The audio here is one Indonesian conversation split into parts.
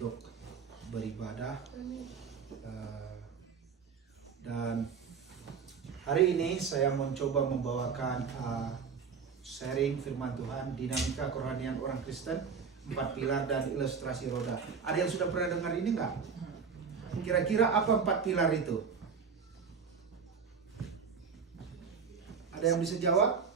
untuk beribadah. Dan hari ini saya mencoba membawakan sharing firman Tuhan, dinamika kerohanian orang Kristen, 4 pilar dan ilustrasi roda. Ada yang sudah pernah dengar ini enggak? Kira-kira apa 4 pilar itu? Ada yang bisa jawab?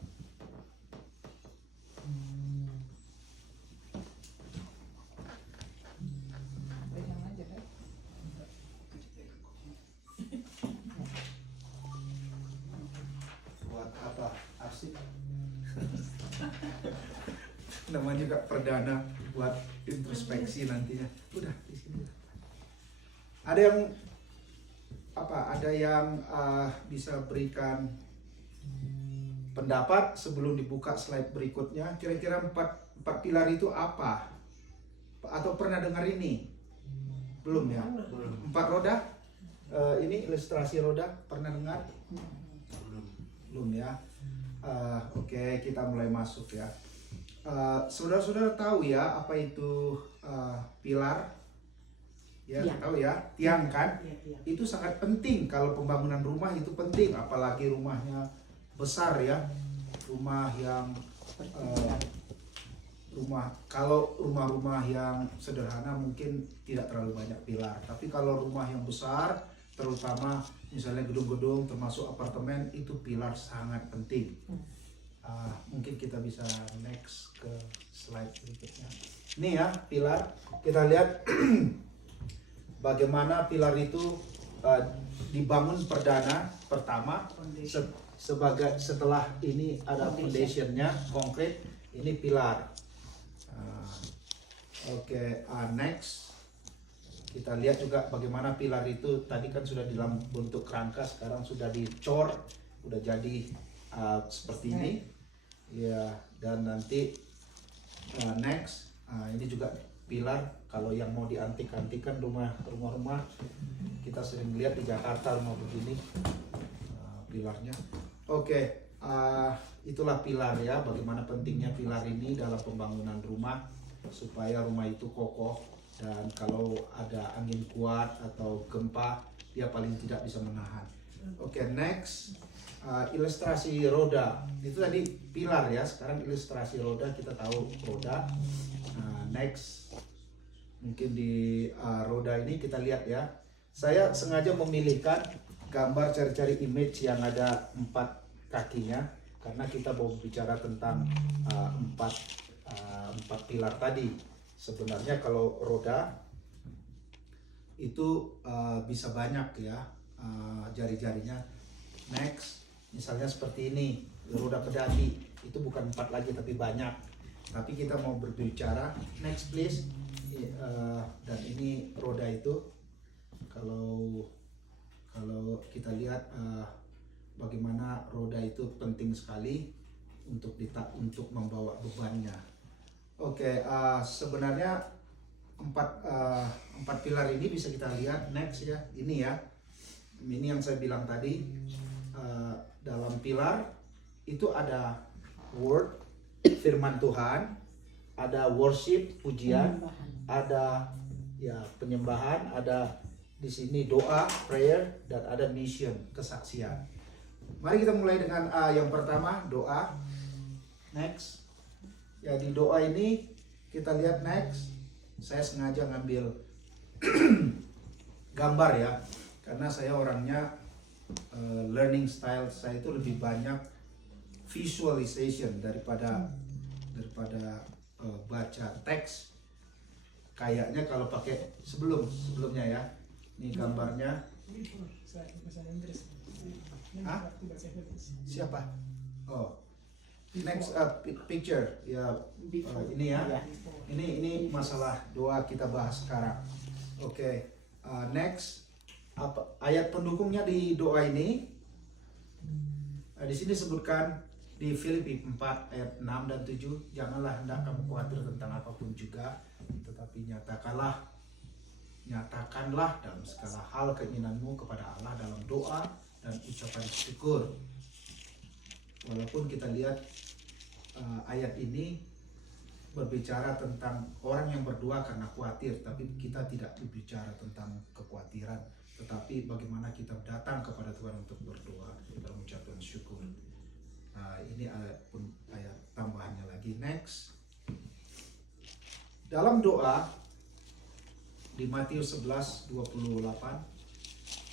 Buat apa? Asik. Namanya juga perdana buat introspeksi nantinya. Udah di sini. Ada yang Ada yang bisa berikan pendapat sebelum dibuka slide berikutnya? Kira-kira 4 pilar itu apa? Atau pernah dengar ini? Belum ya? 4 roda? Ini ilustrasi roda, pernah dengar? Belum ya? Oke, kita mulai masuk ya. Saudara-saudara tahu ya apa itu pilar? Ya, tahu ya, tiang kan? Itu sangat penting kalau pembangunan rumah itu penting, apalagi rumahnya besar ya. Rumah yang kalau rumah-rumah yang sederhana mungkin tidak terlalu banyak pilar, tapi kalau rumah yang besar, terutama misalnya gedung-gedung termasuk apartemen, itu pilar sangat penting. Mungkin kita bisa next ke slide berikutnya. Ini ya pilar, kita lihat bagaimana pilar itu dibangun perdana pertama setelah ini ada foundationnya konkret, ini pilar. Next kita lihat juga bagaimana pilar itu tadi kan sudah dalam bentuk kerangka, sekarang sudah dicor, udah jadi seperti ini ya. Dan nanti next ini juga pilar. Kalau yang mau diantik-antikan rumah-rumah kita sering lihat di Jakarta, rumah begini pilarnya. Itulah pilar ya, bagaimana pentingnya pilar ini dalam pembangunan rumah supaya rumah itu kokoh, dan kalau ada angin kuat atau gempa dia paling tidak bisa menahan. Next ilustrasi roda. Itu tadi pilar ya, sekarang ilustrasi roda, kita tahu roda. Next mungkin di roda ini kita lihat ya. Saya sengaja memilihkan gambar, cari-cari image yang ada 4 kakinya karena kita mau bicara tentang 4 pilar tadi. Sebenarnya kalau roda itu bisa banyak ya jari-jarinya. Next, misalnya seperti ini, roda pedati itu bukan 4 lagi tapi banyak. Tapi kita mau berbicara, next please. Dan ini roda itu kalau kita lihat bagaimana roda itu penting sekali untuk membawa bebannya. Sebenarnya 4 pilar ini bisa kita lihat next ya. Ini ya, ini yang saya bilang tadi. Dalam pilar itu ada word, firman Tuhan, ada worship, pujian, ada ya penyembahan, ada di sini doa, prayer, dan ada mission, kesaksian. Mari kita mulai dengan yang pertama, doa. Next. Ya, di doa ini kita lihat next. Saya sengaja ngambil gambar ya, karena saya orangnya learning style saya itu lebih banyak visualization daripada baca teks. Kayaknya kalau pakai sebelumnya ya. Ini gambarnya. Siapa? Next picture ya. Ini ya. Ini masalah doa kita bahas sekarang. Next. Ayat pendukungnya di doa ini. Di sini sebutkan di Filipi 4 ayat 6 dan 7, janganlah hendak kamu khawatir tentang apapun juga, tetapi nyatakanlah dalam segala hal keinginanmu kepada Allah dalam doa dan ucapan syukur. Walaupun kita lihat ayat ini berbicara tentang orang yang berdoa karena khawatir, tapi kita tidak berbicara tentang kekhawatiran, tetapi bagaimana kita datang kepada Tuhan untuk berdoa dan mengucapkan syukur. Nah, ini pun ayat tambahannya lagi. Next. Dalam doa di Matius 11:28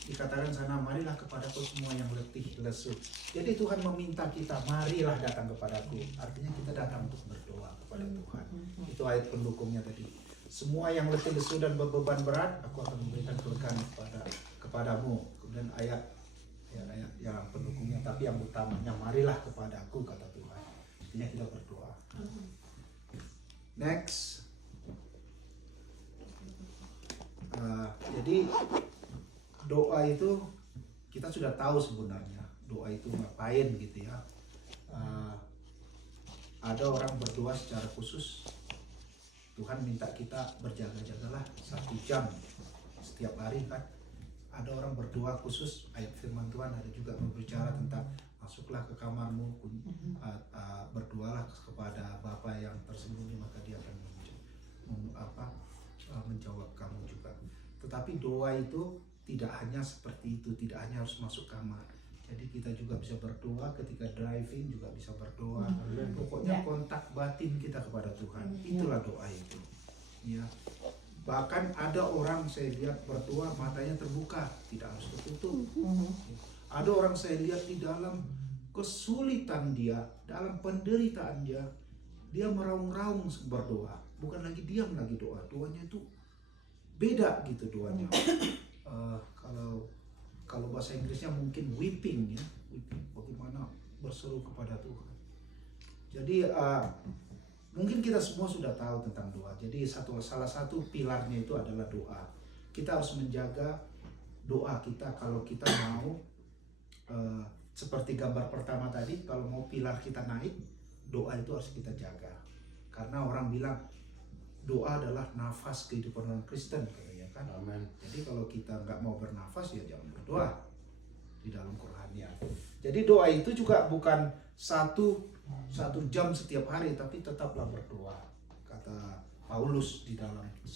dikatakan sana, marilah kepadaku semua yang letih lesu. Jadi Tuhan meminta kita, marilah datang kepadaku. Artinya kita datang untuk berdoa kepada Tuhan. Itu ayat pendukungnya tadi. Semua yang letih lesu dan beban berat, aku akan memberikan kelegaan kepadamu. Kemudian ayat yang pendukungnya, tapi yang utamanya, marilah kepadaku, kata Tuhan. Artinya kita berdoa. Next. Jadi doa itu kita sudah tahu sebenarnya doa itu ngapain gitu ya. Ada orang berdoa secara khusus, Tuhan minta kita berjaga-jagalah 1 jam setiap hari kan. Ada orang berdoa khusus, ayat firman Tuhan ada juga berbicara tentang masuklah ke kamarmu, berdoalah kepada Bapa yang tersembunyi, maka dia akan menjawab kamu juga. Tetapi doa itu tidak hanya seperti itu, tidak hanya harus masuk kamar. Jadi kita juga bisa berdoa ketika driving, juga bisa berdoa. Pokoknya kontak batin kita kepada Tuhan. Itulah doa itu. Ya. Bahkan ada orang saya lihat berdoa matanya terbuka, tidak harus tertutup. Ada orang saya lihat di dalam kesulitan dia, dalam penderitaan dia meraung-raung berdoa. Bukan lagi diam lagi doa. Doanya itu beda gitu doanya. Kalau bahasa Inggrisnya mungkin weeping ya, weeping, bagaimana berseru kepada Tuhan. Jadi mungkin kita semua sudah tahu tentang doa. Jadi salah satu pilarnya itu adalah doa. Kita harus menjaga doa kita kalau kita mau seperti gambar pertama tadi, kalau mau pilar kita naik, doa itu harus kita jaga. Karena orang bilang doa adalah nafas kehidupan orang Kristen, katanya kan. Amen. Jadi kalau kita nggak mau bernafas ya jangan berdoa di dalam Qurannya. Jadi doa itu juga bukan satu jam setiap hari, tapi tetaplah berdoa. Kata Paulus di dalam 1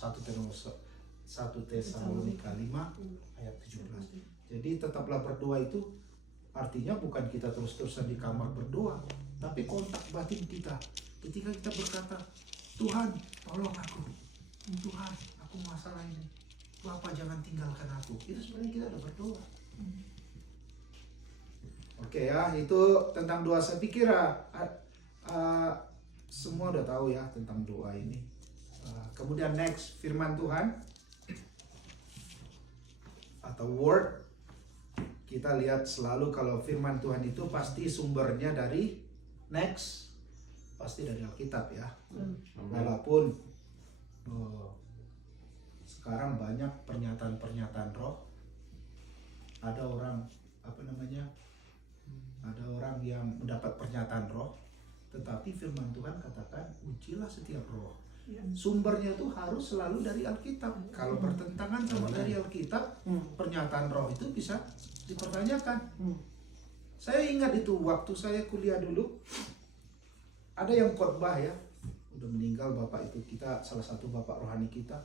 Tesalonika 5 ayat 17. Jadi tetaplah berdoa itu artinya bukan kita terus-terusan di kamar berdoa, tapi kontak batin kita. Ketika kita berkata, Tuhan, tolong aku. Tuhan, aku masalah ini. Bapak jangan tinggalkan aku. Itu sebenarnya kita udah berdoa. Oke ya, itu tentang doa. Saya pikir semua udah tahu ya tentang doa ini. Kemudian next, firman Tuhan atau word. Kita lihat selalu kalau firman Tuhan itu pasti sumbernya dari pasti dari Alkitab ya. Walaupun sekarang banyak pernyataan-pernyataan roh. Ada orang ada orang yang mendapat pernyataan roh, tetapi firman Tuhan katakan ujilah setiap roh. Sumbernya itu harus selalu dari Alkitab. Kalau bertentangan sama dari Alkitab, pernyataan roh itu bisa dipertanyakan. Saya ingat itu waktu saya kuliah dulu, ada yang khotbah ya, udah meninggal bapak itu, kita salah satu bapak rohani kita,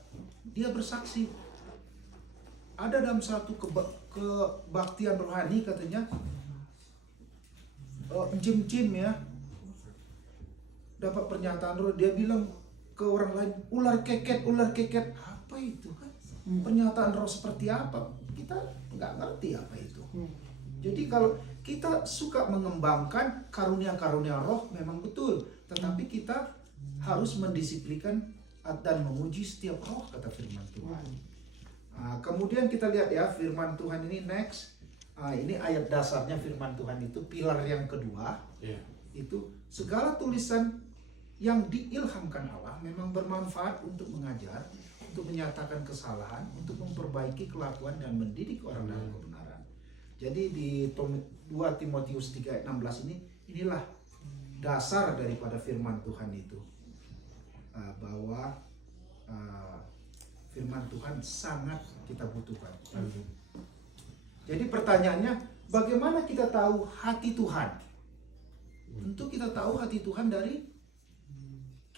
dia bersaksi ada dalam satu kebaktian rohani katanya, Jim ya dapat pernyataan roh, dia bilang ke orang lain, ular keket, apa itu kan? Pernyataan roh seperti apa? Kita nggak ngerti apa itu. Jadi kalau kita suka mengembangkan karunia-karunia roh memang betul, tetapi kita harus mendisiplinkan dan menguji setiap roh, kata firman Tuhan. Kemudian kita lihat ya firman Tuhan ini next. Ini ayat dasarnya firman Tuhan itu, pilar yang kedua. Itu segala tulisan yang diilhamkan Allah memang bermanfaat untuk mengajar, untuk menyatakan kesalahan, untuk memperbaiki kelakuan dan mendidik orang dalam kebenaran. Jadi di 2 Timotius 3 ayat 16 inilah dasar daripada firman Tuhan itu, bahwa firman Tuhan sangat kita butuhkan. Jadi pertanyaannya, bagaimana kita tahu hati Tuhan? Tentu kita tahu hati Tuhan dari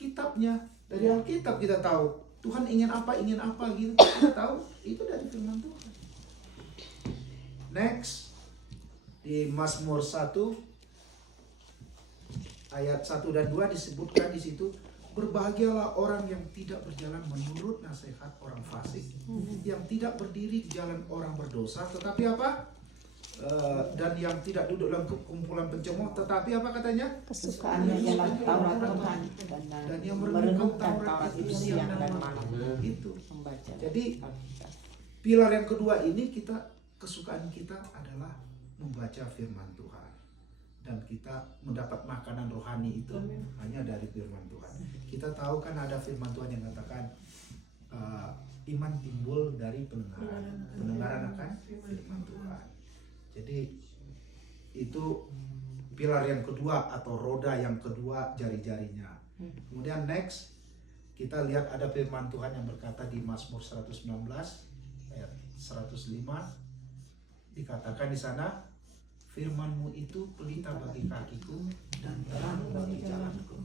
kitabnya. Dari Alkitab kita tahu Tuhan ingin apa gitu. Kita tahu itu dari firman Tuhan. Next, di Mazmur 1 ayat 1 dan 2 disebutkan di situ, berbahagialah orang yang tidak berjalan menurut nasihat orang fasik, yang tidak berdiri di jalan orang berdosa, tetapi apa? Dan yang tidak duduk dalam kumpulan pencemooh, tetapi apa katanya? Kesukaannya ialah Taurat Tuhan dan yang merenungkan Taurat itu itu siang dan malam. Itu. Membaca. Jadi pilar yang kedua ini kesukaan kita adalah membaca firman Tuhan, dan kita mendapat makanan rohani itu hanya dari firman Tuhan. Kita tahu kan ada firman Tuhan yang katakan iman timbul dari pendengaran akan firman Tuhan. Jadi itu pilar yang kedua atau roda yang kedua jari-jarinya. Kemudian next kita lihat ada firman Tuhan yang berkata di Mazmur 119 ayat 105, dikatakan di sana, firman-Mu itu pelita bagi kakiku dan terang bagi jalanku.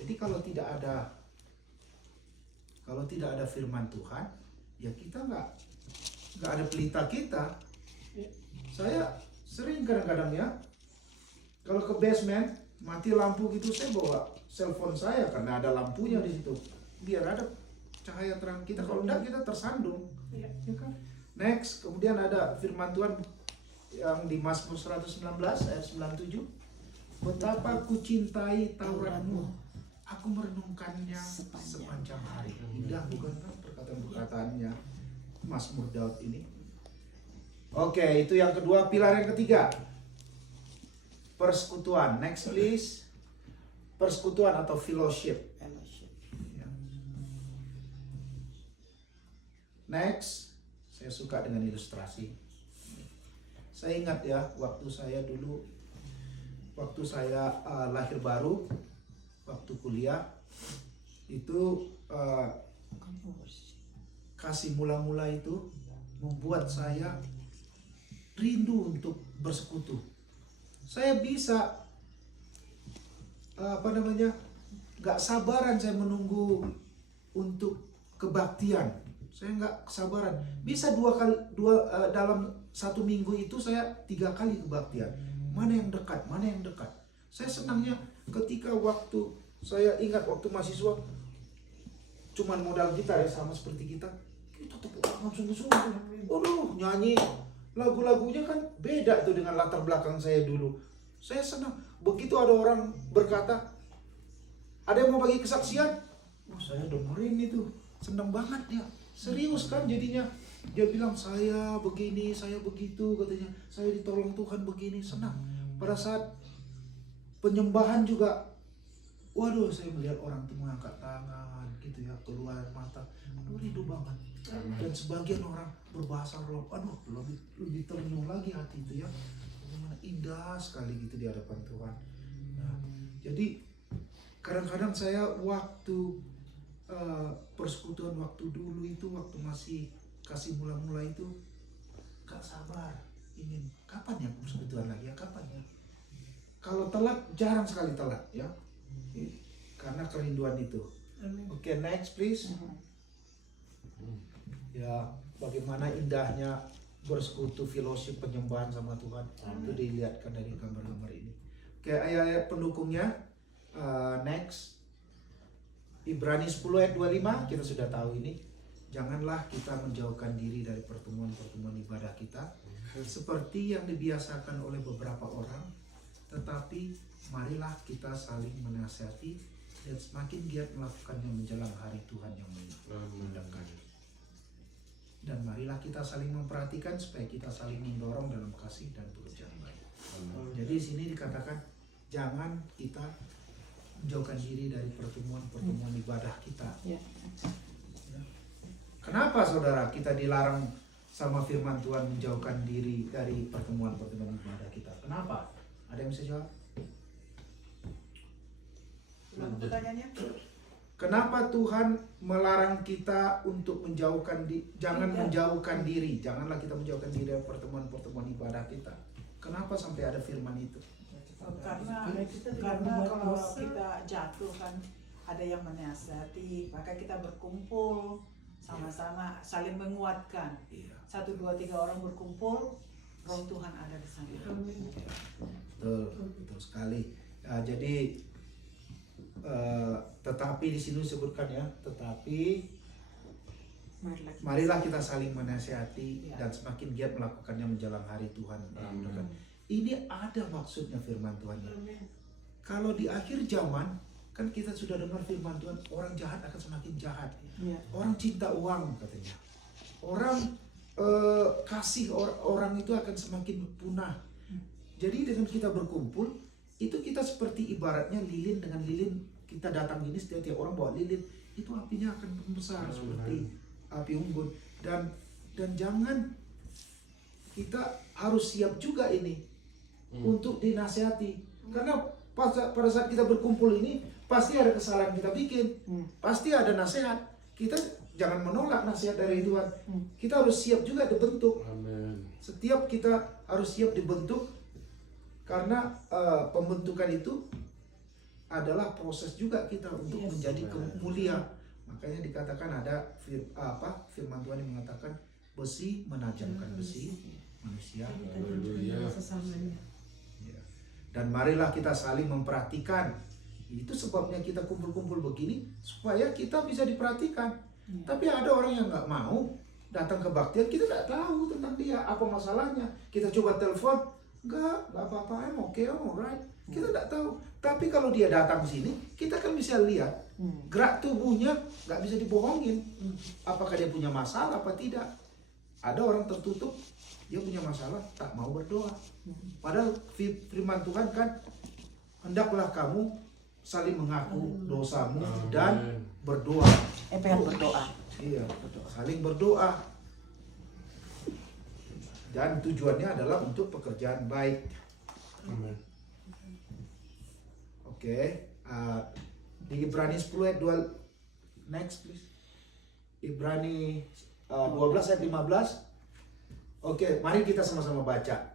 Jadi kalau tidak ada firman Tuhan, ya kita nggak ada pelita kita. Saya sering kadang-kadang ya, kalau ke basement mati lampu gitu, saya bawa cellphone saya karena ada lampunya di situ, biar ada cahaya terang kita. Kalau enggak kita tersandung, ya kan? Next, kemudian ada firman Tuhan yang di Mazmur 119 ayat 97, betapa ku cintai Taurat-Mu, aku merenungkannya sepanjang hari. Indah bukan perkataan-perkataannya Mazmur Daud ini. Oke, itu yang kedua. Pilar yang ketiga, persekutuan. Next please. Persekutuan atau fellowship. Next, saya suka dengan ilustrasi. Saya ingat ya, waktu saya lahir baru, waktu kuliah, itu kasih mula-mula itu membuat saya rindu untuk bersekutu. Saya bisa gak sabaran saya menunggu untuk kebaktian. Saya gak sabaran. Bisa dalam satu minggu itu saya 3 kali kebaktian. Mana yang dekat? Saya senangnya ketika waktu saya ingat waktu mahasiswa, cuman modal gitar ya, sama seperti kita tepuk tangan sungguh-sungguh. Aduh, nyanyi lagu-lagunya kan beda tuh dengan latar belakang saya dulu. Saya senang. Begitu ada orang berkata, ada yang mau bagi kesaksian, saya dengerin itu, senang banget dia. Serius kan jadinya. Dia bilang, saya begini, saya begitu, katanya. Saya ditolong Tuhan begini, senang. Pada saat penyembahan juga, waduh, saya melihat orang tuh mengangkat tangan gitu ya, keluar mata. Aduh, rindu banget. Dan sebagian orang berbahasa roh, aduh, lebih termenung lagi hati itu ya. Bagaimana indah sekali gitu di hadapan Tuhan. Nah, jadi kadang-kadang saya waktu persekutuan waktu dulu itu, waktu masih kasih mula-mula itu, gak sabar ingin kapan ya persekutuan lagi ya, kapan ya. Kalau telat, jarang sekali telat ya, karena kerinduan itu. Oke, next please. Ya, bagaimana indahnya bersekutu, fellowship, penyembahan sama Tuhan. Itu dilihatkan dari gambar-gambar ini. Oke, ayat-ayat pendukungnya. Next, Ibrani 10 ayat 25, kita sudah tahu ini. Janganlah kita menjauhkan diri dari pertemuan-pertemuan ibadah kita seperti yang dibiasakan oleh beberapa orang, tetapi marilah kita saling menasihati dan semakin giat melakukannya menjelang hari Tuhan yang mendekat. Dan marilah kita saling memperhatikan supaya kita saling mendorong dalam kasih dan pekerjaan baik. Jadi di sini dikatakan jangan kita menjauhkan diri dari pertemuan-pertemuan ibadah kita. Kenapa saudara kita dilarang sama firman Tuhan menjauhkan diri dari pertemuan-pertemuan ibadah kita? Kenapa? Ada yang bisa jawab? Pertanyaannya? Kenapa Tuhan melarang kita untuk jangan menjauhkan diri, janganlah kita menjauhkan diri dari pertemuan-pertemuan ibadah kita. Kenapa sampai ada firman itu? Karena kalau kita jatuh kan, ada yang menasihati, maka kita berkumpul sama-sama saling menguatkan. Iya. 1, 2, 3 orang berkumpul, Roh Tuhan ada di sana. Betul sekali. Jadi tetapi di sini disebutkan ya, tetapi marilah kita saling menasihati dan semakin giat melakukannya menjelang hari Tuhan. Ini ada maksudnya firman Tuhan. Kalau di akhir zaman kan kita sudah dengar firman Tuhan, orang jahat akan semakin jahat. Orang cinta uang katanya. Orang kasih orang itu akan semakin punah. Jadi dengan kita berkumpul, itu kita seperti ibaratnya lilin dengan lilin. Kita datang ini setiap orang bawa lilin, itu apinya akan membesar seperti api unggun. Dan jangan, kita harus siap juga ini untuk dinasihati. Karena pada saat kita berkumpul ini pasti ada kesalahan kita bikin, pasti ada nasihat. Kita jangan menolak nasihat dari Tuhan. Kita harus siap juga dibentuk. Setiap kita harus siap dibentuk, karena pembentukan itu adalah proses juga kita untuk menjadi mulia. Makanya dikatakan ada firman Tuhan yang mengatakan besi menajamkan besi, manusia. Ya. Dan marilah kita saling memperhatikan. Itu sebabnya kita kumpul-kumpul begini, supaya kita bisa diperhatikan. Tapi ada orang yang nggak mau datang kebaktian, kita nggak tahu tentang dia, apa masalahnya. Kita coba telepon, nggak apa-apa, I'm alright. Kita nggak tahu. Tapi kalau dia datang sini, kita kan bisa lihat gerak tubuhnya, nggak bisa dibohongin. Apakah dia punya masalah apa tidak? Ada orang tertutup, dia punya masalah, tak mau berdoa. Padahal firman Tuhan kan, hendaklah kamu saling mengaku dosamu dan berdoa. berdoa. Iya, saling berdoa. Dan tujuannya adalah untuk pekerjaan baik. Oke, di Ibrani 10 ayat 2, next please. Ibrani 12 ayat 15. Oke, mari kita sama-sama baca.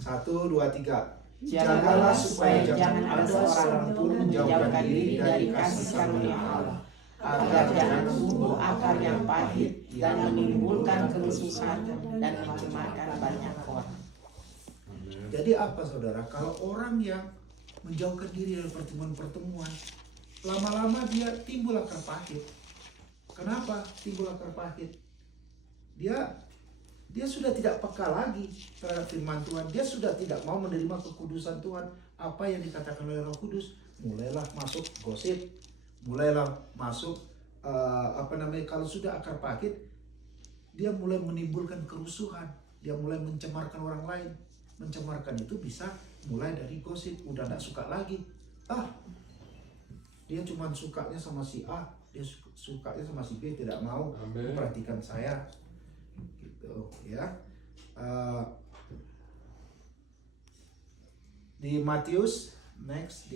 1, 2, 3. Jagalah supaya jangan ada seorang pun menjauhkan diri dari kasih karunia Allah, agar jangan tumbuh akar yang pahit dan menimbulkan kerusuhan dan mencemarkan banyak orang. Jadi apa saudara? Kalau orang yang menjauhkan diri dari pertemuan-pertemuan, lama-lama dia timbul akar pahit. Kenapa timbul akar pahit? Dia sudah tidak peka lagi terhadap firman Tuhan. Dia sudah tidak mau menerima kekudusan Tuhan. Apa yang dikatakan oleh Roh Kudus, mulailah masuk gosip, mulailah masuk kalau sudah akar pahit, dia mulai menimbulkan kerusuhan, dia mulai mencemarkan orang lain. Mencemarkan itu bisa mulai dari gosip, udah tidak suka lagi. Dia cuma sukanya sama si A, dia sukanya sama si B, tidak mau memperhatikan saya. Gitu ya. Di Matius, next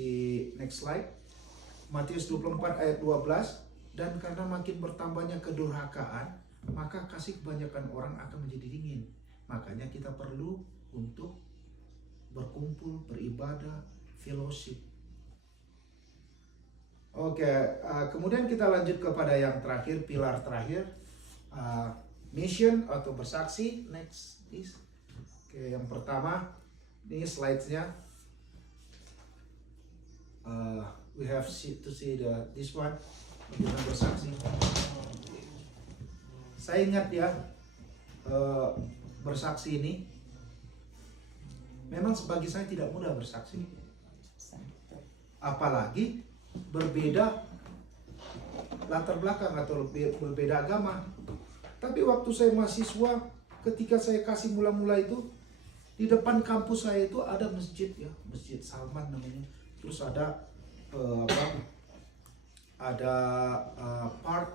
slide. Matius 24 ayat 12. Dan karena makin bertambahnya kedurhakaan, maka kasih kebanyakan orang akan menjadi dingin. Makanya kita perlu untuk berkumpul, beribadah, fellowship. Oke, kemudian kita lanjut kepada yang terakhir, pilar terakhir, mission atau bersaksi. Next please. Oke, yang pertama, ini slides-nya. We have to see this one. Kita bersaksi. Saya ingat ya, bersaksi ini memang bagi saya tidak mudah bersaksi. Apalagi berbeda latar belakang atau berbeda agama. Tapi waktu saya mahasiswa, ketika saya kasih mula-mula itu, di depan kampus saya itu ada masjid ya, Masjid Salman namanya. Terus ada park,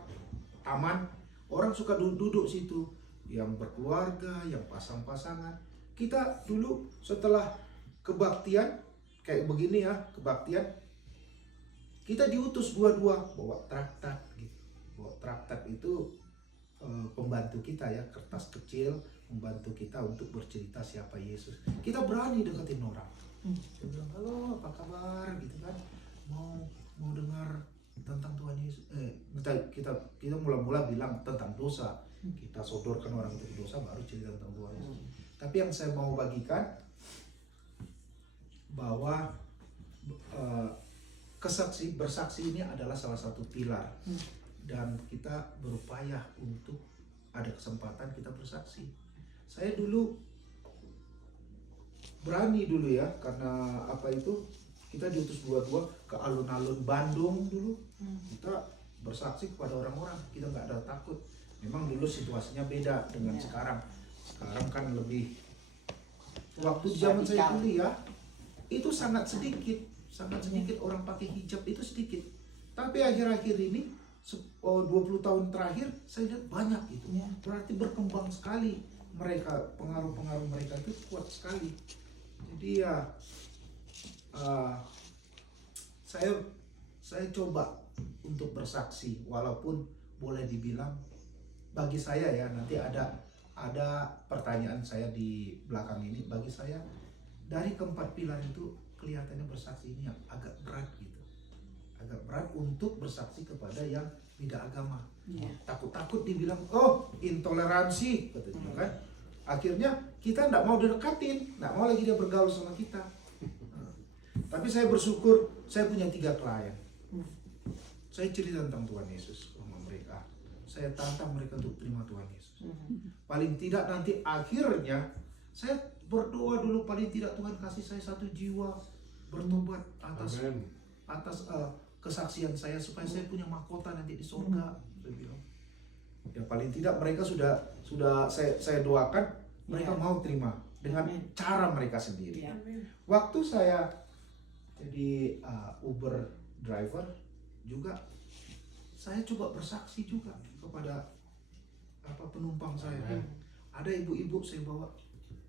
taman, orang suka duduk situ, yang berkeluarga, yang pasang-pasangan. Kita dulu setelah kebaktian kayak begini ya, kebaktian, kita diutus dua-dua bawa traktat gitu. Bawa traktat itu pembantu kita ya, kertas kecil membantu kita untuk bercerita siapa Yesus. Kita berani deketin orang. Kita bilang, halo apa kabar gitu kan, mau dengar tentang Tuhan Yesus. Kita mula-mula bilang tentang dosa. Kita sodorkan orang itu dosa, baru cerita tentang Tuhan Yesus. Tapi yang saya mau bagikan bahwa bersaksi ini adalah salah satu pilar, dan kita berupaya untuk ada kesempatan kita bersaksi. Saya dulu berani dulu ya, karena apa itu, kita diutus dua-dua ke alun-alun Bandung dulu. Kita bersaksi kepada orang-orang, kita nggak ada takut. Memang dulu situasinya beda dengan sekarang. Sekarang kan lebih, waktu zaman saya kuliah itu sangat sedikit orang pakai hijab, itu sedikit. Tapi akhir-akhir ini 20 tahun terakhir saya lihat banyak itu. Berarti berkembang sekali mereka, pengaruh-pengaruh mereka itu kuat sekali. Jadi ya saya coba untuk bersaksi, walaupun boleh dibilang bagi saya ya, nanti ada pertanyaan saya di belakang ini. Bagi saya dari keempat pilar itu kelihatannya bersaksi ini yang agak berat gitu, agak berat untuk bersaksi kepada yang beda agama. Takut-takut dibilang intoleransi katanya kan. Akhirnya kita tidak mau didekatin, tidak mau lagi dia bergaul sama kita. Tapi saya bersyukur saya punya 3 klien. Saya cerita tentang Tuhan Yesus sama mereka. Saya tantang mereka untuk terima Tuhan Yesus. Paling tidak nanti akhirnya saya berdoa dulu, paling tidak Tuhan kasih saya 1 jiwa bertobat atas kesaksian saya, supaya saya punya mahkota nanti di surga. Saya bilang, ya paling tidak mereka sudah saya doakan mereka mau terima dengan cara mereka sendiri. Waktu saya jadi Uber driver juga, saya coba bersaksi juga kepada penumpang saya. Ada ibu-ibu saya bawa,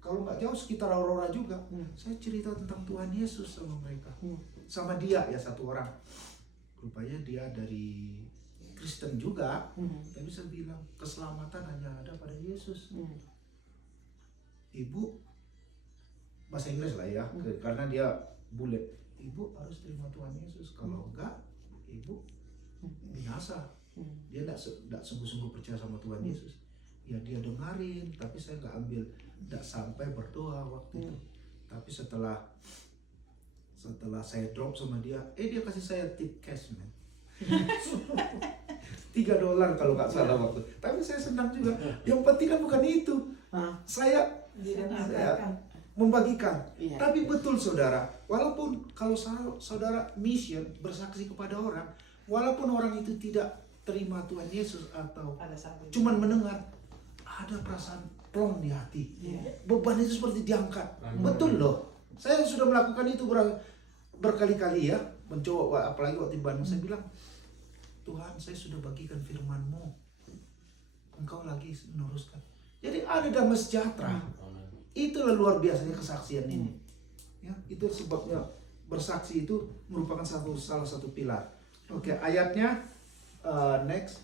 kalau nggak jauh sekitar Aurora juga, saya cerita tentang Tuhan Yesus sama mereka. Sama dia ya, 1 orang, rupanya dia dari Kristen juga, tapi saya bilang keselamatan hanya ada pada Yesus. Ibu bahasa Inggris lah ya, karena dia bule. Ibu harus terima Tuhan Yesus, kalau enggak ibu binasa. Dia tidak sungguh-sungguh percaya sama Tuhan Yesus. Ya dia dengarin, tapi saya nggak ambil, tidak sampai berdoa waktu itu. Tapi setelah saya drop sama dia, dia kasih saya tip cash, man. $3 kalau nggak salah waktu. Tapi saya senang juga. Yang penting kan bukan itu. Saya membagikan. Tapi betul saudara, walaupun kalau saudara mission bersaksi kepada orang, walaupun orang itu tidak terima Tuhan Yesus atau cuman mendengar, ada perasaan plong di hati. Beban itu seperti diangkat. Betul loh. Saya sudah melakukan itu berkali-kali ya, mencoba, apalagi waktu di Bandung. Saya bilang, Tuhan, saya sudah bagikan firman-Mu, Engkau lagi meneruskan. Jadi ada damai sejahtera. Itulah luar biasanya kesaksian ini. Ya, itu sebabnya bersaksi itu merupakan salah satu pilar. Oke, ayatnya next.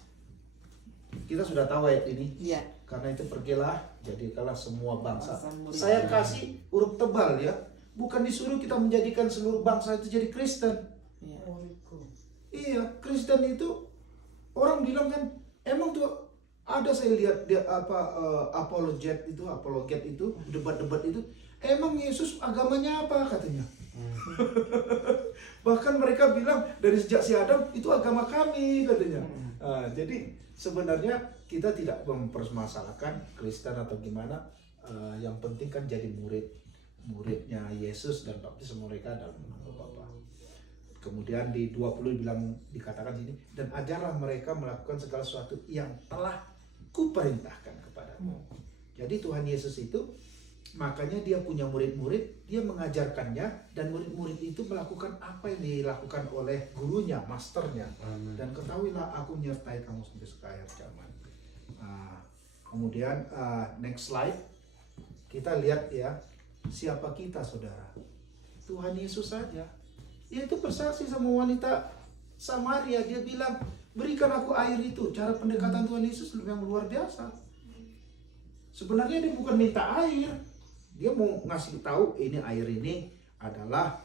Kita sudah tahu ayat ini. Karena itu pergilah, jadikanlah semua bangsa. Saya kasih huruf tebal ya. Bukan disuruh kita menjadikan seluruh bangsa itu jadi Kristen. Iya, Kristen itu orang bilang kan, emang tuh ada, saya lihat dia apologet itu debat-debat itu, emang Yesus agamanya apa katanya. Bahkan mereka bilang dari sejak si Adam itu agama kami katanya. Jadi sebenarnya kita tidak mempermasalahkan Kristen atau gimana. Yang penting kan jadi muridnya Yesus dan baptis mereka dalam nama Bapa. Kemudian di 20 dikatakan sini, dan ajarlah mereka melakukan segala sesuatu yang telah kuperintahkan kepadamu. Jadi Tuhan Yesus itu, makanya dia punya murid-murid, dia mengajarkannya, dan murid-murid itu melakukan apa yang dilakukan oleh gurunya, masternya. Dan ketahuilah aku menyertai kamu sampai seakhir zaman. Kemudian next slide, kita lihat ya, siapa kita saudara? Tuhan Yesus saja. Dia itu bersaksi sama wanita Samaria, dia bilang, berikan aku air itu. Cara pendekatan Tuhan Yesus yang luar biasa. Sebenarnya dia bukan minta air, dia mau ngasih tahu ini air ini adalah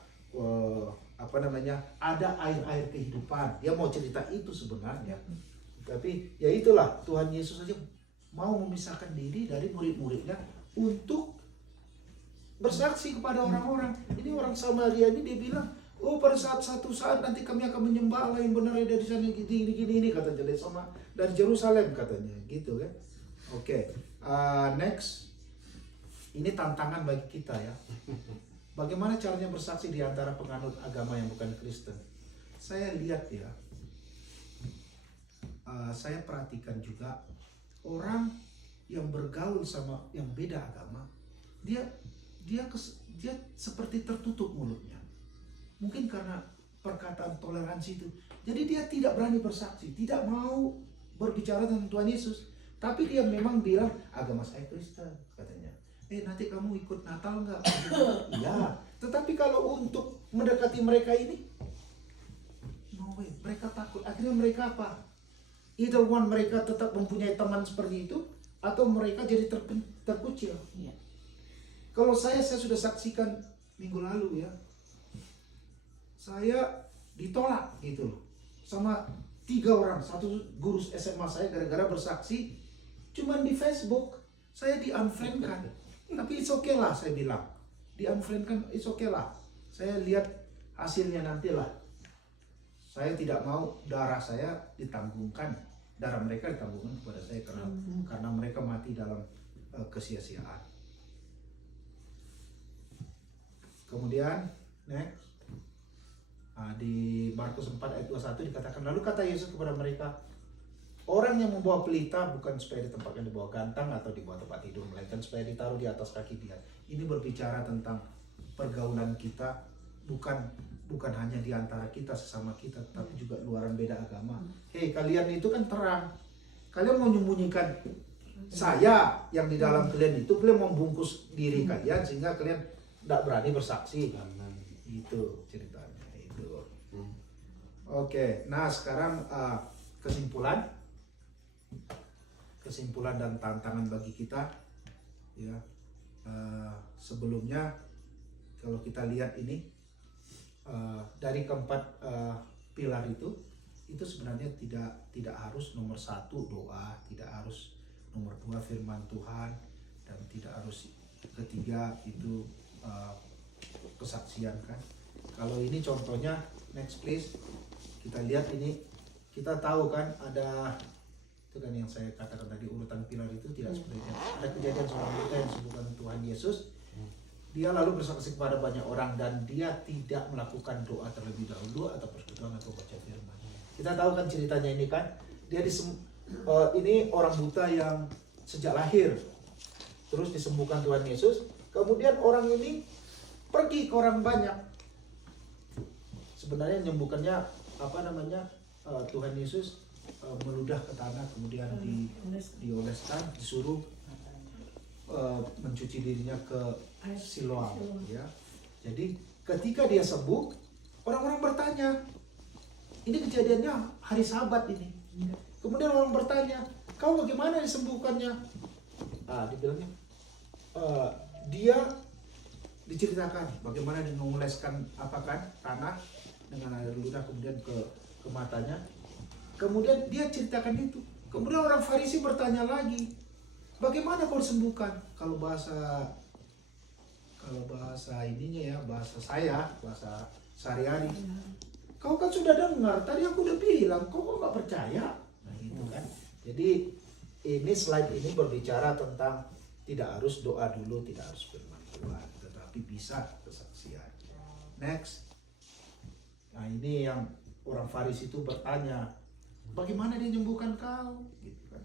ada air-air kehidupan. Dia mau cerita itu sebenarnya. Tapi ya itulah, Tuhan Yesus saja mau memisahkan diri dari murid-muridnya untuk bersaksi kepada orang-orang. Ini orang Samaria ini dia bilang, oh pada suatu saat nanti kami akan menyembah Allah yang benar dari sana gini katanya, sama dari Yerusalem katanya, gitu kan. Oke, next. Ini tantangan bagi kita ya. Bagaimana caranya bersaksi di antara penganut agama yang bukan Kristen? Saya lihat ya, saya perhatikan juga orang yang bergaul sama yang beda agama, dia seperti tertutup mulutnya. Mungkin karena perkataan toleransi itu. Jadi dia tidak berani bersaksi, tidak mau berbicara tentang Tuhan Yesus. Tapi dia memang bilang, agama saya Kristen katanya. Nanti kamu ikut Natal nggak? Iya. Tetapi kalau untuk mendekati mereka ini, no way. Mereka takut. Akhirnya mereka apa? Either one, mereka tetap mempunyai teman seperti itu, atau mereka jadi terkucil. Iya. Kalau saya sudah saksikan minggu lalu ya, saya ditolak gitu loh sama 3 orang, satu guru SMA saya gara-gara bersaksi cuman di Facebook. Saya di-unfriend kan, tapi it's okay lah, saya bilang di-unfriend kan it's okay lah, saya lihat hasilnya nantilah. Saya tidak mau darah saya ditanggungkan, darah mereka ditanggungkan kepada saya karena mereka mati dalam kesia-siaan. Kemudian next, di Markus 4 ayat 21 dikatakan, lalu kata Yesus kepada mereka, orang yang membawa pelita bukan supaya ditempatkan di bawah gantang atau di bawah tempat tidur, melainkan supaya ditaruh di atas kaki dia. Ini berbicara tentang pergaulan kita, bukan hanya di antara kita sesama kita, tapi juga luaran beda agama. Hei, kalian itu kan terang. Kalian mau menyembunyikan saya yang di dalam kalian itu, kalian membungkus diri kalian sehingga kalian tidak berani bersaksi. Itu ceritanya itu. Oke, nah sekarang kesimpulan dan tantangan bagi kita ya. Sebelumnya kalau kita lihat ini dari keempat pilar itu sebenarnya tidak harus nomor 1 doa, tidak harus nomor 2 firman Tuhan, dan tidak harus ketiga itu kesaksian kan. Kalau ini contohnya, next please, kita lihat ini, kita tahu kan ada itu kan yang saya katakan tadi, urutan pilar itu tidak seperti itu. Ada kejadian seorang buta yang sembuhkan Tuhan Yesus. Dia lalu bersaksi kepada banyak orang dan dia tidak melakukan doa terlebih dahulu atau persekutuan atau baca firman. Kita tahu kan ceritanya ini kan, dia ini orang buta yang sejak lahir terus disembuhkan Tuhan Yesus. Kemudian orang ini pergi ke orang banyak. Sebenarnya menyembuhkannya Tuhan Yesus meludah ke tanah, kemudian dioleskan, disuruh mencuci dirinya ke Siloam ya. Jadi ketika dia sembuh, orang-orang bertanya, ini kejadiannya hari Sabat ini. Kemudian orang bertanya, kau bagaimana disembuhkannya? Dibilangnya dia diceritakan bagaimana dia mengoleskan tanah dengan air ludah kemudian ke matanya. Kemudian dia ceritakan itu. Kemudian orang Farisi bertanya lagi, bagaimana kau disembuhkan? Kalau bahasa ininya ya, bahasa sehari-hari. Kau kan sudah dengar, tadi aku udah bilang, kok nggak percaya? Nah gitu kan. Jadi ini slide ini berbicara tentang tidak harus doa dulu, tidak harus firman Tuhan, tetapi bisa kesaksian. Next. Nah ini yang orang Farisi itu bertanya, bagaimana dia menyembuhkan kau? Gitu kan.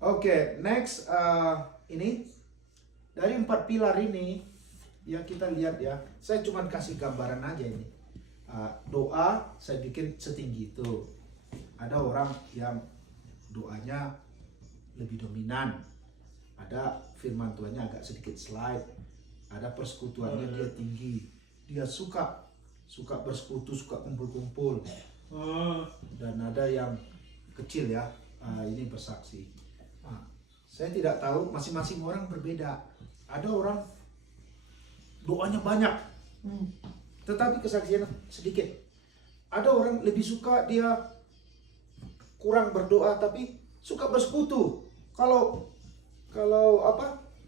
Oke, next, ini dari 4 pilar ini ya kita lihat ya. Saya cuma kasih gambaran aja ini. Doa saya bikin setinggi itu. Ada orang yang doanya lebih dominan. Ada firman Tuhannya agak sedikit slide. Ada persekutuannya dia tinggi. Dia suka bersekutu, suka kumpul-kumpul. Dan ada yang kecil ya, ini bersaksi. Saya tidak tahu, masing-masing orang berbeda. Ada orang doanya banyak, tetapi kesaksian sedikit. Ada orang lebih suka dia kurang berdoa tapi suka bersekutu. Kalau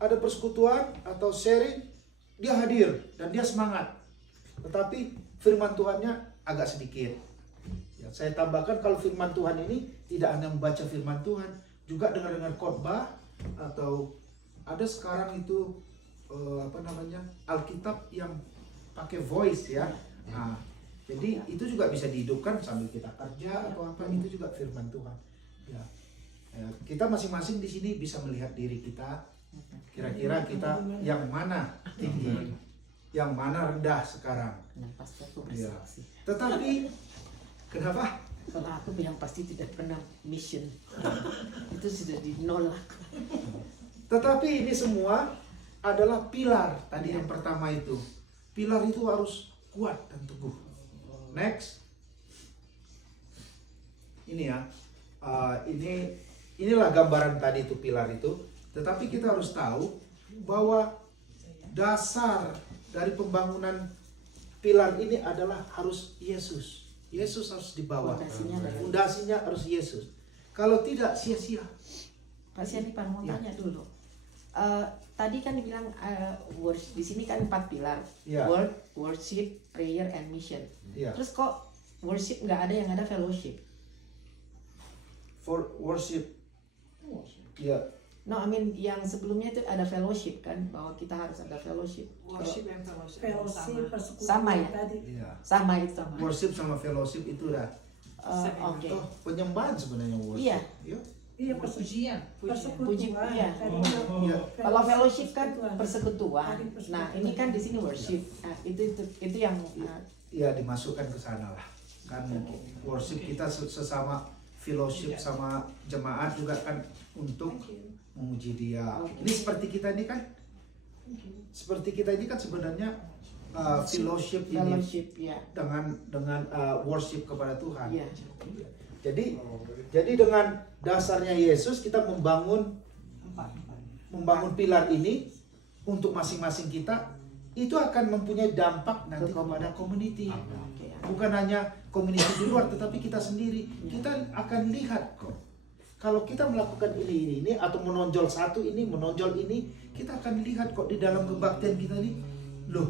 ada persekutuan atau sharing, dia hadir dan dia semangat. Tetapi firman Tuhannya agak sedikit. Ya, saya tambahkan kalau firman Tuhan ini tidak hanya membaca firman Tuhan, juga dengar khotbah, atau ada sekarang itu Alkitab yang pakai voice ya. Nah, jadi itu juga bisa dihidupkan sambil kita kerja atau apa, itu juga firman Tuhan. Ya. Ya, kita masing-masing di sini bisa melihat diri kita. Kira-kira kita yang mana tinggi, yang mana rendah sekarang. Nah, pasti aku Iya. bersaksi. Tetapi kenapa? Kalau aku bilang pasti tidak pernah mission, itu sudah dinolak. Tetapi ini semua adalah pilar. Tadi yang pertama itu, pilar itu harus kuat dan teguh. Next, ini ya, inilah gambaran tadi itu pilar itu. Tetapi kita harus tahu bahwa dasar dari pembangunan pilar ini adalah harus Yesus. Yesus harus di bawah. Fondasinya harus Yesus. Kalau tidak sia-sia. Pak Sianipan mau tanya dulu. Tadi kan dibilang di sini kan 4 pilar. Iya. Word, worship, prayer, and mission. Iya. Terus kok worship nggak ada, yang ada fellowship? For worship. Ya. No, I mean yang sebelumnya itu ada fellowship kan, bahwa kita harus ada fellowship. Worship and fellowship. Fellowship, persekutuan Sama ya? tadi. Iya. Sama itu. Worship sama fellowship itu dah. Oke. Oh, penyembahan sebenarnya worship. Iya. Iya. Iya, Pujian. Puji, persekutuan. iya. Tadi Iya. Kalau fellowship kan persekutuan. persekutuan. Tadi persekutuan. Nah, ini kan di sini worship. Nah, itu yang Iya, dimasukkan ke sana lah. Kan worship kita sesama fellowship sama jemaat juga kan untuk memuji Dia. Ini seperti kita ini kan, sebenarnya fellowship ini fellowship ya. dengan worship kepada Tuhan. Iya. Jadi dengan dasarnya Yesus kita membangun pilar ini untuk masing-masing kita, itu akan mempunyai dampak nanti kepada community. Oke. Bukan hanya community di luar, tetapi kita sendiri. Kita akan lihat kok. Kalau kita melakukan ini atau menonjol satu ini, menonjol ini, kita akan lihat kok di dalam kebaktian kita ini, loh,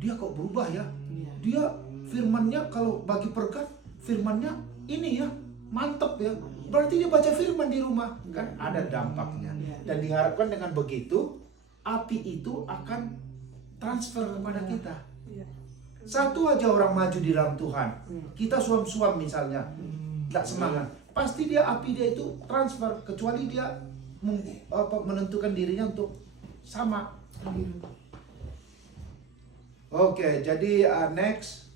dia kok berubah ya? Iya. Dia firmannya kalau bagi perkat, firmannya ini ya, mantep ya. Berarti dia baca firman di rumah, kan ada dampaknya. Dan diharapkan dengan begitu, api itu akan transfer kepada kita. Satu aja orang maju di dalam Tuhan, kita suam-suam misalnya, tidak semangat, pasti dia api dia itu transfer, kecuali dia menentukan dirinya untuk sama. Oke, jadi next,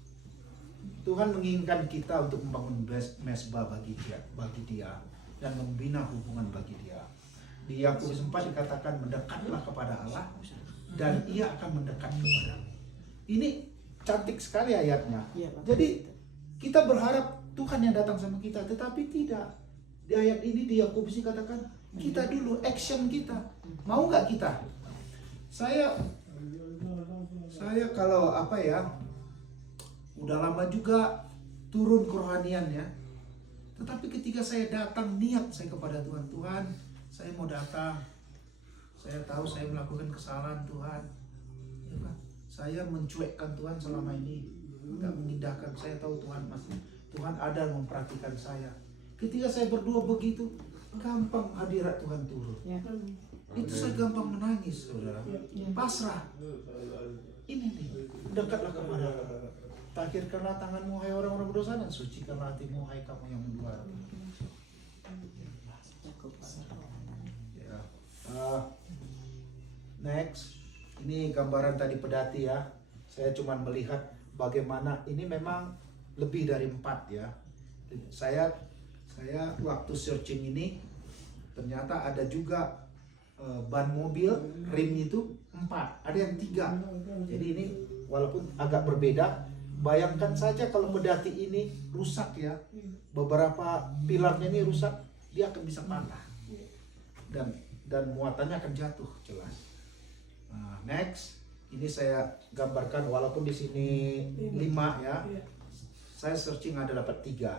Tuhan menginginkan kita untuk membangun mesbah bagi dia dan membina hubungan bagi dia. Di Yakobus 4 dikatakan mendekatlah kepada Allah dan Ia akan mendekat kepadamu. Ini cantik sekali ayatnya. Iya, Pak. Jadi kita berharap Tuhan yang datang sama kita, tetapi tidak. Di ayat ini di Yakobus dikatakan kita dulu, action kita. Mau nggak kita? Saya kalau udah lama juga turun kerohanian ya. Tetapi ketika saya datang, niat saya kepada Tuhan, Tuhan, saya mau datang. Saya tahu saya melakukan kesalahan Tuhan. Ya kan? Saya mencuekkan Tuhan selama ini, nggak mengindahkan. Saya tahu Tuhan ada memperhatikan saya. Ketika saya berdoa begitu, gampang hadirat Tuhan turun. Ya. Itu saya gampang menangis, saudara. Pasrah. Ini nih, dekatlah kepada Allah. Takirkanlah tanganmu hai orang-orang berdosa dan sucikanlah hatimu hai kamu yang luar. Ya. Next, ini gambaran tadi pedati ya. Saya cuma melihat bagaimana ini memang lebih dari 4 ya. Saya waktu searching ini ternyata ada juga ban mobil rim itu 4, ada yang 3. Jadi ini walaupun agak berbeda, bayangkan saja kalau pedati ini rusak ya, beberapa pilarnya ini rusak, dia akan bisa patah dan muatannya akan jatuh jelas. Nah, next, Ini saya gambarkan walaupun di sini 5 ya. Saya searching ada dapat 3.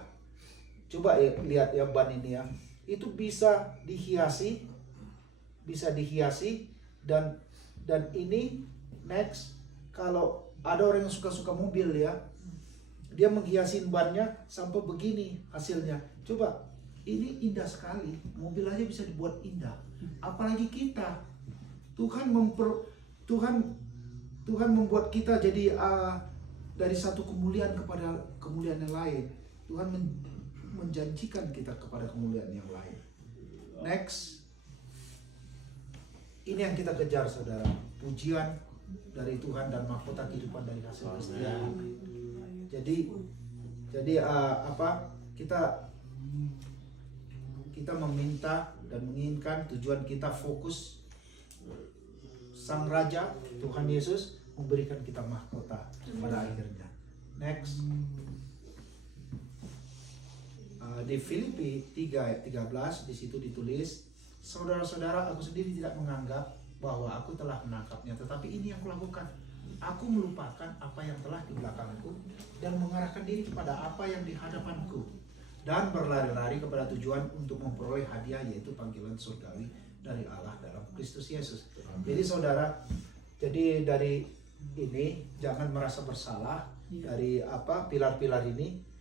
Coba ya, lihat ya ban ini ya. Itu bisa dihiasi, dan ini next, kalau ada orang yang suka-suka mobil ya, dia menghiasi bannya sampai begini hasilnya. Coba, ini indah sekali. Mobil aja bisa dibuat indah. Apalagi kita. Tuhan membuat kita jadi dari satu kemuliaan kepada kemuliaan yang lain. Tuhan menjanjikan kita kepada kemuliaan yang lain. Next. Ini yang kita kejar, saudara. Pujian dari Tuhan dan mahkota kehidupan dari hasil kesetiaan. Jadi kita meminta dan menginginkan tujuan kita fokus Sang Raja Tuhan Yesus memberikan kita mahkota pada akhirnya. Next. Di Filipi 3 ayat 13 di situ ditulis, saudara-saudara, aku sendiri tidak menganggap bahwa aku telah menangkapnya, tetapi ini yang kulakukan. Aku melupakan apa yang telah di belakangku dan mengarahkan diri kepada apa yang di hadapanku, dan berlari-lari kepada tujuan untuk memperoleh hadiah, yaitu panggilan surgawi dari Allah dalam Kristus Yesus. Jadi saudara, dari ini jangan merasa bersalah dari pilar-pilar ini.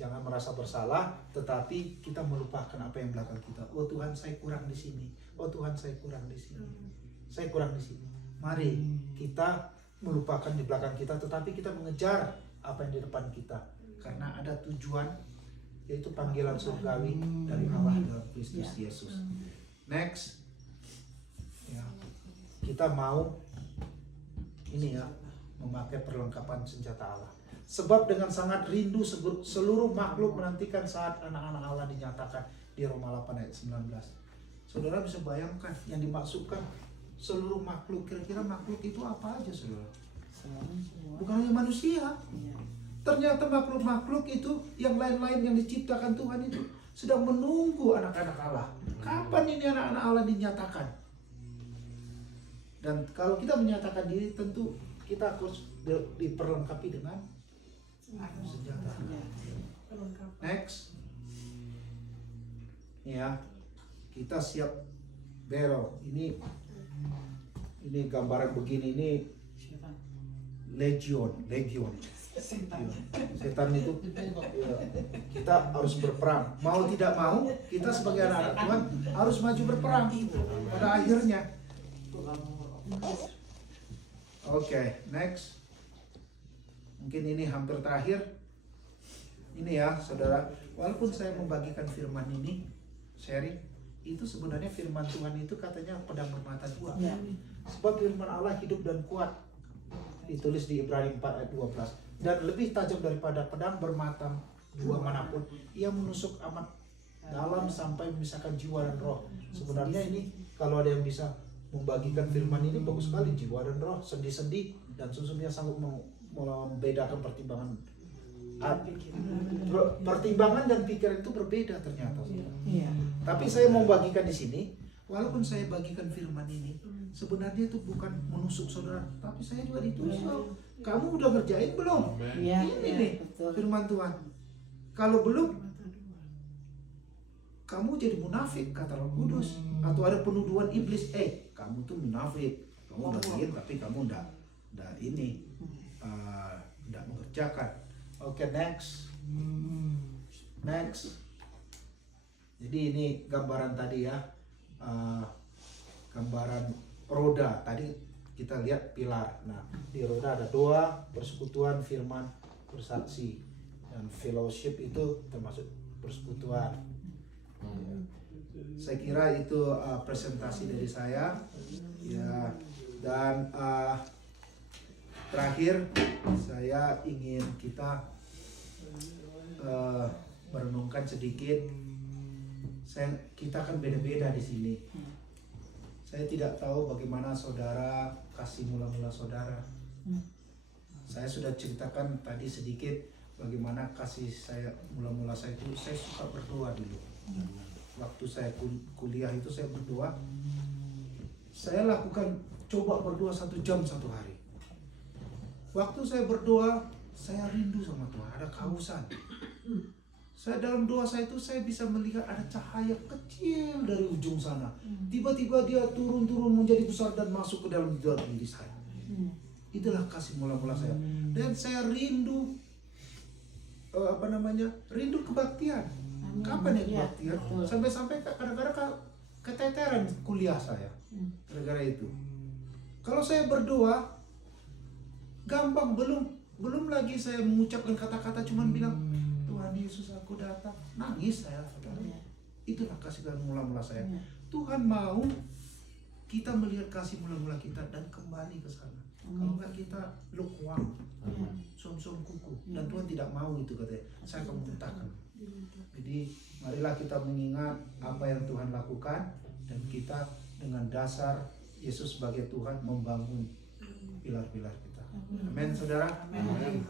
Jangan merasa bersalah, tetapi kita melupakan apa yang belakang kita. Oh Tuhan, saya kurang di sini. Oh Tuhan, saya kurang di sini. Saya kurang di sini. Mari kita melupakan di belakang kita, tetapi kita mengejar apa yang di depan kita. Karena ada tujuan, yaitu panggilan surgawi dari Allah dalam Kristus Yesus. Next. Ya. Kita mau ini ya, memakai perlengkapan senjata Allah. Sebab dengan sangat rindu seluruh makhluk menantikan saat anak-anak Allah dinyatakan, di Roma 8 ayat 19. Saudara bisa bayangkan yang dimaksudkan seluruh makhluk. Kira-kira makhluk itu apa aja, saudara? Bukan hanya manusia. Ternyata makhluk-makhluk itu yang lain-lain yang diciptakan Tuhan itu sedang menunggu anak-anak Allah. Kapan ini anak-anak Allah dinyatakan? Dan kalau kita menyatakan diri, tentu kita harus diperlengkapi dengan senjata. Next. Ya, kita siap battle. Ini gambaran begini, ini legion. Setan itu ya, kita harus berperang. Mau tidak mau, kita sebagai anak-anak Tuhan harus maju berperang pada akhirnya. Oke, next. Mungkin ini hampir terakhir. Ini ya, saudara. Walaupun saya membagikan firman ini, sharing, itu sebenarnya firman Tuhan itu katanya pedang bermata dua. Sebab firman Allah hidup dan kuat. Ditulis di Ibrani 4 ayat 12. Dan lebih tajam daripada pedang bermata dua manapun. Ia menusuk amat dalam sampai memisahkan jiwa dan roh. Sebenarnya ini kalau ada yang bisa membagikan firman ini bagus sekali. Jiwa dan roh, sendi-sendi dan susumnya sanggup membedakan pertimbangan dan pikiran itu berbeda ternyata. Tapi saya mau bagikan di sini, walaupun saya bagikan firman ini, sebenarnya itu bukan menusuk saudara, tapi saya juga ditusuk. Kamu udah ngerjain belum? Ini nih firman Tuhan. Kalau belum, kamu jadi munafik, kata Roh Kudus. Atau ada penuduhan iblis, kamu tuh munafik, kamu udah bikin tapi kamu udah mengerjakan. Oke, next. Jadi ini gambaran tadi ya, gambaran roda. Tadi kita lihat pilar. Nah, di roda ada doa, persekutuan, firman, bersaksi, dan fellowship itu termasuk persekutuan. Saya kira itu presentasi dari saya. Ya, dan terakhir saya ingin kita merenungkan sedikit. Kita kan beda-beda di sini. Saya tidak tahu bagaimana saudara kasih mula-mula saudara. Saya sudah ceritakan tadi sedikit bagaimana kasih saya mula-mula saya itu. Saya suka berdoa dulu. Waktu saya kuliah itu saya berdoa. Saya lakukan coba berdoa 1 jam 1 hari. Waktu saya berdoa, saya rindu sama Tuhan, ada kehausan. Saya dalam doa saya itu saya bisa melihat ada cahaya kecil dari ujung sana. Tiba-tiba dia turun-turun menjadi besar dan masuk ke dalam diri saya. Itulah kasih mula-mula saya. Dan saya rindu rindu kebaktian. Amin. Kapan ya Iya, kebaktian? betul. Sampai-sampai kadang-kadang keteteran kuliah saya. Gara-gara itu. Kalau saya berdoa gampang, belum lagi saya mengucapkan kata-kata, cuman bilang Tuhan Yesus aku datang, nangis saya. Saudara. Iya. Itulah kasih mula-mula saya. Iya. Tuhan mau kita melihat kasih mula-mula kita dan kembali ke sana. Kalau enggak kita lukewarm, som-som kuku, dan Tuhan tidak mau itu katanya. Saya akan muntahkan. Jadi marilah kita mengingat apa yang Tuhan lakukan dan kita dengan dasar Yesus sebagai Tuhan membangun pilar-pilar kita. Amin, saudara. Amin.